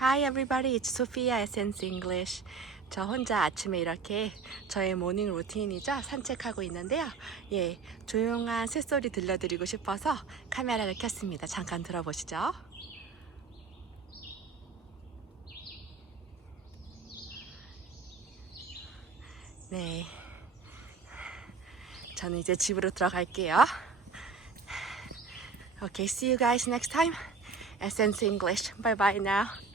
Hi everybody, it's Sophia Essence English. 저 혼자 아침에 이렇게 저의 모닝 루틴이죠. 산책하고 있는데요. 예, 조용한 새소리 들려드리고 싶어서 카메라를 켰습니다. 잠깐 들어보시죠. 네, 저는 이제 집으로 들어갈게요. Okay, see you guys next time. Essence English. Bye bye now.